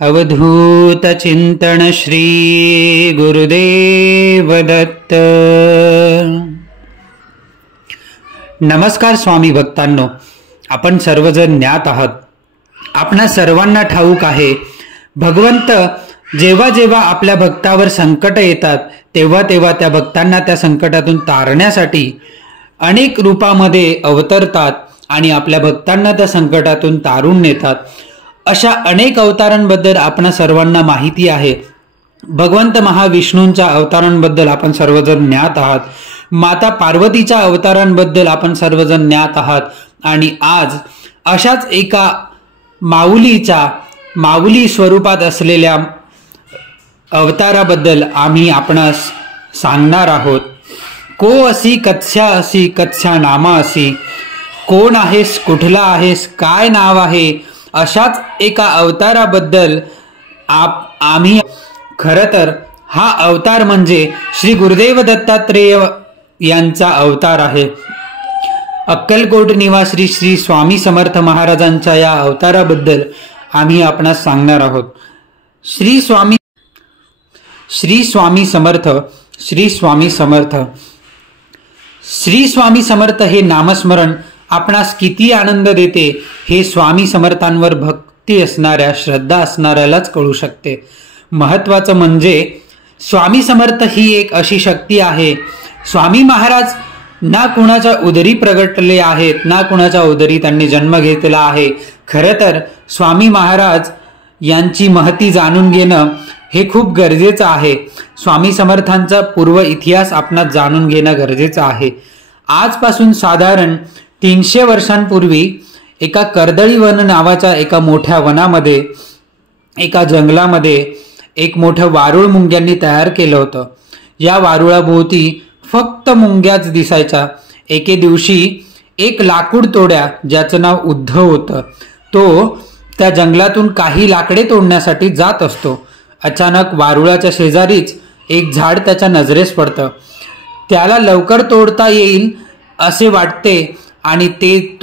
अवधूत चिंतन श्री गुरुदेव दत्त। नमस्कार स्वामी भक्तांनो, आपण सर्वजण ज्ञात आहात। आपणा सर्वांना ठाऊक आहे, भगवंत जेव्हा जेव्हा आपल्या भक्तावर संकट येतात तेव्हा तेव्हा त्या भक्तांना त्या संकटातून तारण्यासाठी अनेक रूपामध्ये अवतरतात आणि आपल्या भक्तांना त्या संकटातून तारून नेतात। अशा अनेक अवतारांबद्दल आपण सर्वांना माहिती आहे। भगवंत महाविष्णूंच्या अवतारांबद्दल आपण सर्वजण ज्ञात आहात। माता पार्वतीच्या अवतारांबद्दल आपण सर्वजण ज्ञात आहात। आणि आज अशाच एका माऊली स्वरूपात असलेल्या अवताराबद्दल आम्ही आपणास सांगणार आहोत। को असी कथ्या असी कथ्या नामा असी, कोण आहेस, कुठला आहेस, काय नाव आहे, अशाच एका अवताराबद्दल आम्ही खरं तर हा अवतार म्हणजे श्री गुरुदेव दत्तात्रेय यांचा अवतार आहे। अक्कलकोट निवासी श्री स्वामी समर्थ महाराजांच्या या अवताराबद्दल आम्ही आपणास सांगणार आहोत। श्री स्वामी समर्थ, श्री स्वामी समर्थ, श्री स्वामी समर्थ हे नामस्मरण आपणास किती आनंद देते हे स्वामी समर्थांवर भक्ती असणाऱ्या, श्रद्धा असणाऱ्यालाच कळू शकते। महत्वाचं म्हणजे स्वामी समर्थ ही एक अशी शक्ती आहे। स्वामी महाराज ना कुणाच्या उदरी प्रगटले आहेत, ना कुणाच्या उदरी त्यांनी जन्म घेतला आहे। खरं तर स्वामी महाराज यांची महती जाणून घेणं हे खूप गरजेचं आहे। स्वामी समर्थांचा पूर्व इतिहास आपणास जाणून घेणं गरजेचं आहे। आजपासून साधारण 300 वर्षांपूर्वी एका कर्दळीवन नावाच्या एका मोठ्या वनामध्ये, एका जंगलामध्ये एक मोठं वारुळ मुंग्यांनी तयार केलं होतं। या वारुळाभोवती फक्त मुंग्याच दिसायच्या। एके दिवशी एक लाकूड तोड्या, ज्याचं नाव उद्धव होतं, तो त्या जंगलातून काही लाकडे तोडण्यासाठी जात असतो। अचानक वारुळाच्या शेजारीच एक झाड त्याच्या नजरेस पडतं। त्याला लवकर तोडता येईल असे वाटते आणि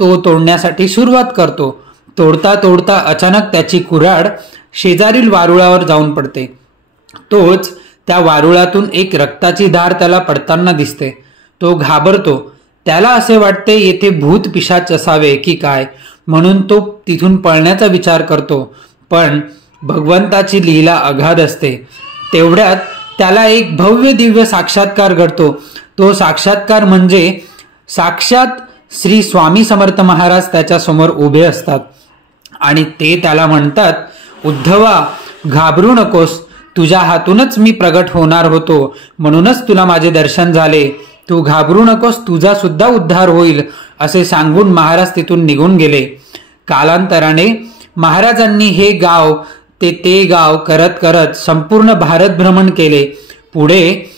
तो तोडण्यासाठी सुरुवात करतो। तोडता तोडता अचानक त्याची कुऱ्हाड शेजारील वारुळावर जाऊन पडते। तोच त्या वारुळातून एक रक्ताची धार त्याला पडताना दिसते। तो घाबरतो। त्याला असे वाटते येथे भूत पिशाच असावे की काय, म्हणून तो तिथून पळण्याचा विचार करतो। पण भगवंताची लीला अगाध असते। तेवढ्यात त्याला एक भव्य दिव्य साक्षात्कार घडतो। तो साक्षात्कार म्हणजे साक्षात श्री स्वामी समर्थ महाराज त्याच्या समोर उभे असतात आणि ते त्याला म्हणतात, उद्धवा घाबरू नकोस, तुझ्या हातूनच मी प्रगट होणार होतो, म्हणूनच तुला माझे दर्शन झाले। तू घाबरू नकोस, तुझा सुद्धा उद्धार होईल, असे सांगून महाराज तिथून निघून गेले। कालांतराने महाराजांनी हे गाव ते गाव करत करत संपूर्ण भारत भ्रमण केले। पुढे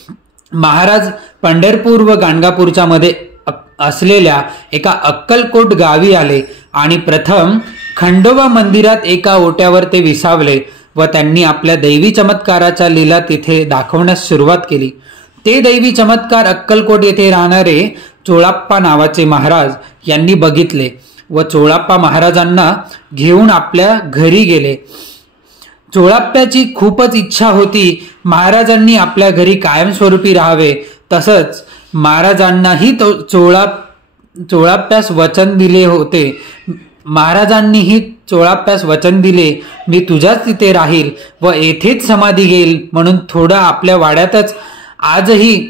महाराज पंढरपूर व गाणगापूरच्या मध्ये असलेल्या एका अक्कलकोट गावी आले आणि प्रथम खंडोबा मंदिरात एका ओट्यावर ते विसावले व त्यांनी आपल्या दैवी चमत्काराच्या लीला तिथे दाखवण्यास सुरुवात केली। ते दैवी चमत्कार अक्कलकोट येथे राहणारे चोळाप्पा नावाचे महाराज यांनी बघितले व चोळाप्पा महाराजांना घेऊन आपल्या घरी गेले। चोळाप्प्याची खूपच इच्छा होती महाराजांनी आपल्या घरी कायमस्वरूपी राहावे। तसंच महाराजांनाही चोळाप्प्यास वचन दिले होते। महाराजांनीही चोळाप्प्यास वचन दिले, मी तुझ्याच तिथे राहील व येथेच समाधी घेईल, म्हणून थोडं आपल्या वाड्यातच आजही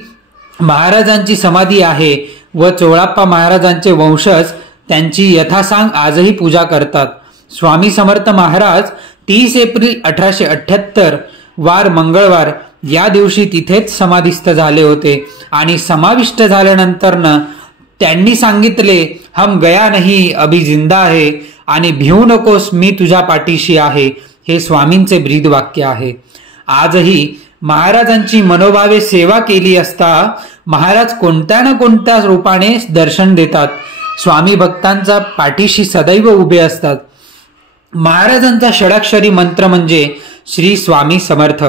महाराजांची समाधी आहे व चोळाप्पा महाराजांचे वंशज त्यांची यथासांग आजही पूजा करतात। स्वामी समर्थ महाराज 30 एप्रिल 1878 वार मंगळवार या दिवशी तिथेच समाधिस्थ झाले होते आणि समाविष्ट झाल्यानंतर त्यांनी सांगितले, हम गया नहीं अभी जिंदा आहे आणि भिवू नकोस, मी तुझ्या पाठीशी आहे। हे स्वामींचे ब्रीद वाक्य आहे। आजही महाराजांची मनोभावे सेवा केली असता महाराज कोणत्या ना कोणत्या रूपाने दर्शन देतात। स्वामी भक्तांच्या पाठीशी सदैव उभे असतात। महाराजांचा षडाक्षरी मंत्र म्हणजे श्री स्वामी समर्थ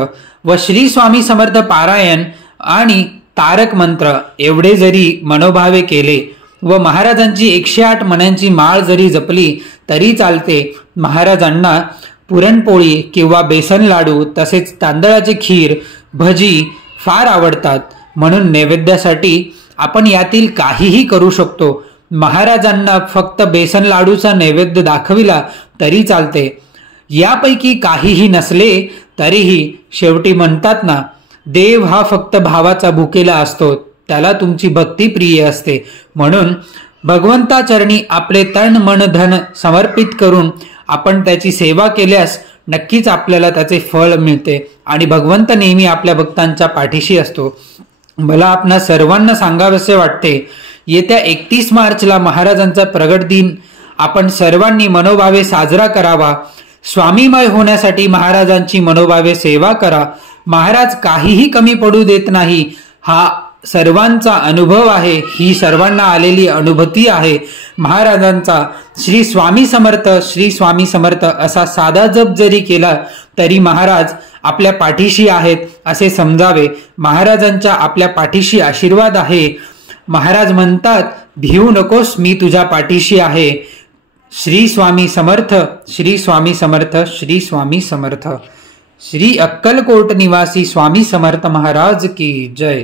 व श्री स्वामी समर्थ पारायण आणि तारक मंत्र एवढे जरी मनोभावे केले व महाराजांची 108 मण्यांची माळ जरी जपली तरी चालते। महाराजांना पुरणपोळी किंवा बेसन लाडू तसेच तांदळाची खीर, भजी फार आवडतात, म्हणून नैवेद्यासाठी आपण यातील काहीही करू शकतो. महाराजांना फक्त बेसन लाडूचा नैवेद्य दाखविला तरी चालते. यापैकी काहीही नसले तरीही शेवटी म्हणतात ना, देव हा फक्त भावाचा भुकेला असतो, त्याला तुमची भक्ती प्रिय असते. म्हणून भगवंताचरणी आपले तन मन धन समर्पित करून आपण त्याची सेवा केल्यास नक्कीच आपल्याला त्याचे फळ मिळते आणि भगवंत नेहमी आपल्या भक्तांच्या पाठीशी असतो. मला आपणा सर्वांना सांगावेसे वाटते, येत्या 31 मार्चला महाराजांचा प्रगट दिन आपण सर्वांनी मनोभावे साजरा करावा. स्वामीमय होण्यासाठी महाराजांची मनोभावे सेवा करा. महाराज काहीही कमी पडू देत नाही, हा सर्वांचा अनुभव आहे, ही सर्वांना आलेली अनुभूती आहे. महाराजांचा श्री स्वामी समर्थ श्री स्वामी समर्थ असा साधा जप जरी केला तरी महाराज आपल्या पाठीशी आहेत असे समजावे. महाराजांच्या आपल्या पाठीशी आशीर्वाद आहे. महाराज म्हणतात, भिवू नकोस, मी तुझ्या पाठीशी आहे. श्री स्वामी समर्थ श्री स्वामी समर्थ श्री स्वामी समर्थ. श्री अक्कलकोट निवासी स्वामी समर्थ महाराज की जय.